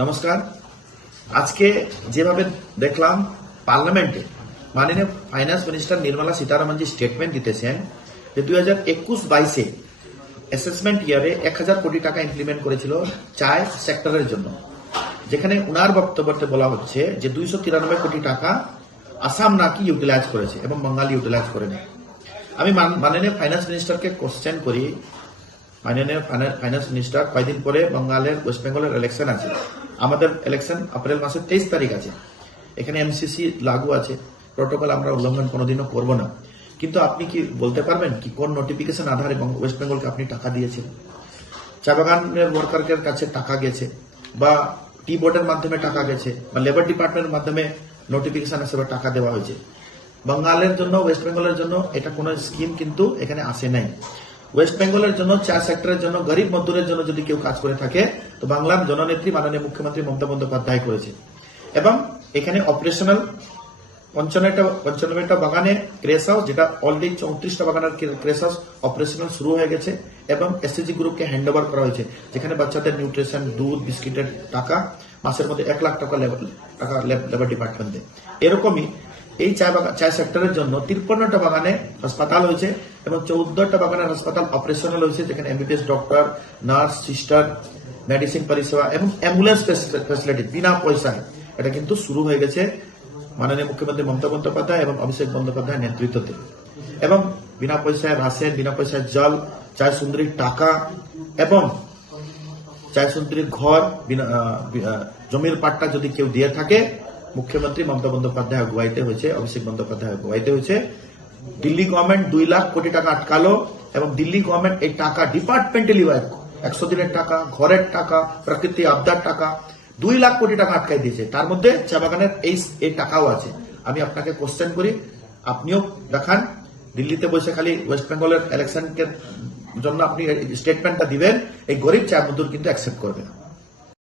নমস্কার। আজকে যেভাবে দেখলাম পার্লামেন্টে মাননীয় ফাইন্যান্স মিনিস্টার নির্মলা সীতারামনজি স্টেটমেন্ট দিতেছেন যে 2021-22 অ্যাসেসমেন্ট ইয়ারে 1000 কোটি টাকা ইমপ্লিমেন্ট করেছিল চায় সেক্টরের জন্য, যেখানে উনার বক্তব্যে বলা হচ্ছে যে 293 কোটি টাকা আসাম নাকি ইউটিলাইজ করেছে এবং বাঙালি ইউটিলাইজ করেনি। আমি মাননীয় ফাইন্যান্স মিনিস্টারকে কোশ্চেন করি, মাননীয় ফাইন্যান্স মিনিস্টার, কয়েকদিন পরে বাঙালের ওয়েস্ট বেঙ্গলের ইলেকশন আছে, আমাদের ইলেকশন এপ্রিল মাসের 23 তারিখ আছে, এখানে এমসিসি লাগু আছে, প্রোটোকল আমরা উল্লঙ্ঘন কোনোদিনও করব না, কিন্তু আপনি কি বলতে পারবেন কি কোন নোটিফিকেশন আধারে ওয়েস্ট বেঙ্গলকে আপনি টাকা দিয়েছেন? চা বাগানের ওয়ার্কারের কাছে টাকা গেছে, বা টি বোর্ডের মাধ্যমে টাকা গেছে, বা লেবার ডিপার্টমেন্টের মাধ্যমে নোটিফিকেশন হিসেবে টাকা দেওয়া হয়েছে। বাঙালের জন্য, ওয়েস্ট বেঙ্গলের জন্য এটা কোনো স্কিম কিন্তু এখানে আসে নাই। ওয়েস্ট বেঙ্গলের জন্য, চা সেক্টরের জন্য, গরিব মজদুরের জন্য যদি কেউ কাজ করে থাকে তো বাংলার জননেত্রী মাননীয় মুখ্যমন্ত্রী মমতা বন্দ্যোপাধ্যায় করেছে। এবং এখানে অপারেশনাল 95টা বাগানে ক্রেস হাউস, যেটা অলরেডি 34টা বাগানের ক্রেস হাউস অপারেশনাল শুরু হয়ে গেছে এবং এসএসজি গ্রুপকে হ্যান্ড ওভার করা হয়েছে, যেখানে বাচ্চাদের নিউট্রিশন, দুধ, বিস্কিটের টাকা মাসের মধ্যে 1 লাখ টাকা লেবার ডিপার্টমেন্ট দেয়। এরকমই এই চা সেক্টরের জন্য 53টা বাগানে হাসপাতাল হয়েছে এবং 14টা বাগানের হাসপাতাল অপারেশনাল হয়েছে, যেখানে MBBS doctor, nurse, sister, medicine পরিষেবা এবং অ্যাম্বুলেন্স ফ্যাসিলিটি বিনা পয়সায় এটা কিন্তু শুরু হয়ে গেছে মাননীয় মুখ্যমন্ত্রী মমতা বন্দ্যোপাধ্যায় এবং অভিষেক বন্দ্যোপাধ্যায়ের নেতৃত্বে। এবং বিনা পয়সায় রাশন, বিনা পয়সায় জল, চায় সুন্দরীর টাকা এবং চায় সুন্দরীর ঘর, জমির পাট্টা যদি কেউ দিয়ে থাকে, মুখ্যমন্ত্রী মমতা বন্দ্যোপাধ্যায় আগুয়াইতে হয়েছে, অভিষেক বন্দ্যোপাধ্যায় আগুয়াইতে হয়েছে। দিল্লি গভর্নমেন্ট 2 লাখ কোটি টাকা আটকালো এবং দিল্লি গভর্নমেন্ট এই টাকা ডিপার্টমেন্টালি 100 দিনের টাকা, ঘরের টাকা, প্রকৃতি আপদার টাকা 2 লাখ কোটি টাকা আটকাই দিয়েছে। তার মধ্যে চা বাগানের এই টাকাও আছে। আমি আপনাকে কোশ্চেন করি, আপনিও দেখান, দিল্লিতে বসে খালি ওয়েস্ট বেঙ্গলের ইলেকশনের জন্য আপনি স্টেটমেন্টটা দিবেন, এই গরিব চা মজদুর কিন্তু অ্যাকসেপ্ট করবে না।